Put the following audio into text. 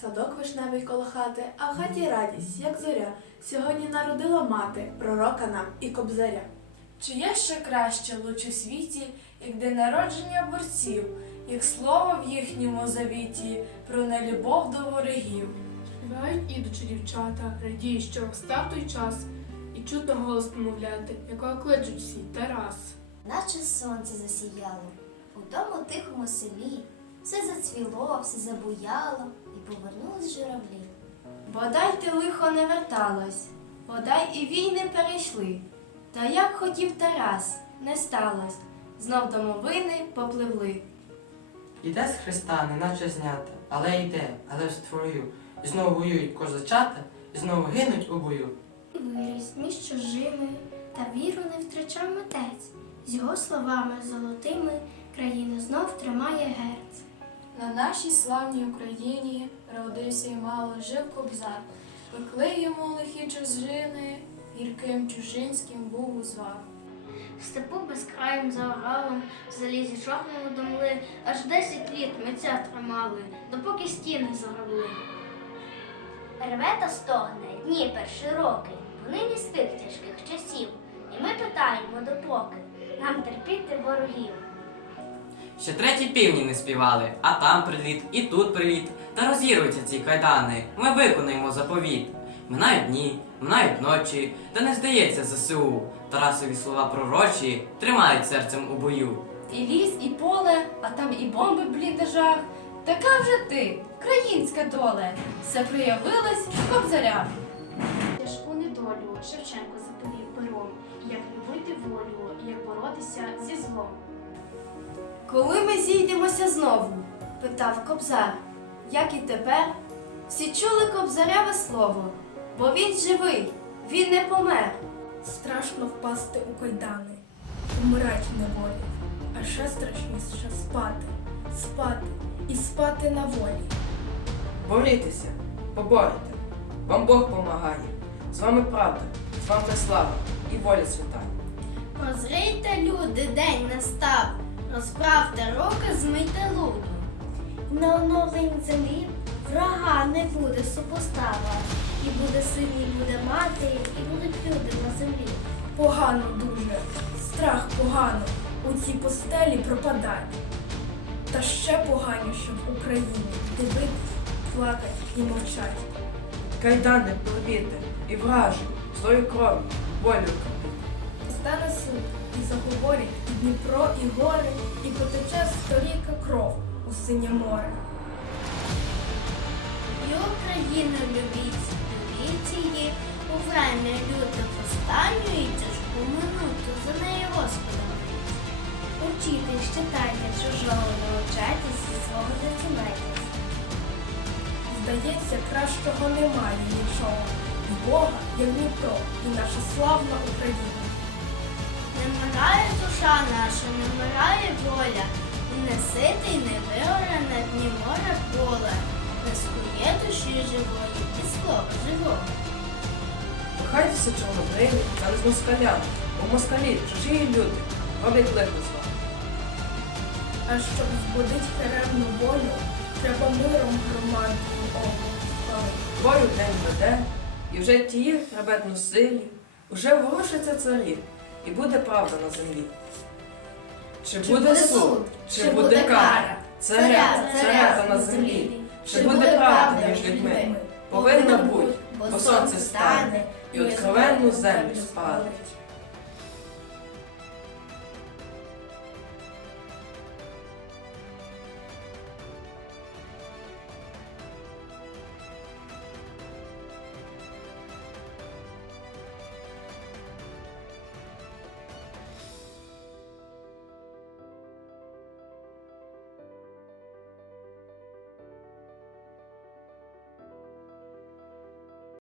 Садок вишневий коло хати, а в хаті радість, як зоря. Сьогодні народила мати, пророка нам і кобзаря. Чи є ще краще луч у світі, як день народження борців, як слово в їхньому завіті про нелюбов до ворогів? Співають ідучи дівчата, радіють, що став той час, і чутно голос промовляти, якого кличуть всі Тарас. наче сонце засіяло. У тому тихому селі все зацвіло, все забуяло і повернулись журавлі. Бодай ти лихо не верталось, бодай і війни перейшли. Та як хотів Тарас, не сталось, знов домовини попливли. Іде з Христа, неначе знята, але йде, але в строю. І знову воюють козачата, і знову гинуть у бою. Виріс між чужими, та віру не втрачав митець. З його словами золотими країну знов тримає герць. На нашій славній Україні родився й мало жив кобзар. Пекли йому лихі чужини, гірким чужинським був узвар. В степу безкраїм заоралом, в залізі чорному домли, аж десять літ митця тримали, допоки стіни заробли. Рве та стогне Дніпер широкий, понині з тих тяжких часів. І ми питаємо допоки нам терпіти ворогів. Ще треті півні не співали, а там приліт, і тут приліт. Та розірвуться ці кайдани. Ми виконаємо заповіт. Минають дні, минають ночі, та не здається ЗСУ. Тарасові слова пророчі тримають серцем у бою. І ліс, і поле, а там і бомби в бліндажах. Така вже ти, країнська доле, все проявилось в кобзарях. Тяжку недолю Шевченко заповів пером, як любити волю, як боротися зі злом. Коли ми зійдемося знову? питав кобзар. Як і тепер, всі чули кобзареве слово, бо він живий, він не помер. Страшно впасти у кайдани, вмирать в неволі, а ще страшніше спати, спати і спати на волі. Борітеся, поборете. Вам Бог помагає. З вами правда, з вами слава і воля свята. Прозрійте, люди, день настав, розправте руки, змийте луду. На оновленні землі врага не буде супостава. І буде син, і буде мати, і будуть люди на землі. Погано дуже, страх погано, у цій постелі пропадать. Та ще поганіше в Україні дивитись, плакать і мовчать. Кайдани порвіте і вражу, злою волю кропити. Стане суд, і заговорять і Дніпро, і гори, і потече сторіка кров у синє море. І Україну любіть, любіть її, у время люте останню і тяжку минуту за неї Господа моліть. Учітесь, читайте чужого, навчайтесь зі свого зацінайтесь. Здається, кращого немає нічого. Бога, як Дніпро, і наша славна Україна. Не вмирає душа наша, не вмирає воля, і не сите, і не вигоре на дні моря поле, не скує душі живої і слова живого. Кохайтеся чорнобриві, та не з москалями, бо москалі чужі люди, роблять лихо з вами. А щоб збудить херевну волю, треба миром громаду область. Бою день веде, і вже тіє хребетну силі, уже ворушаться царі, і буде правда на землі. Чи, буде суд, чи буде кара, царя, царя та на землі, чи буде правда між людьми, повинна бути, бо сонце стане і откровенну землю спалить.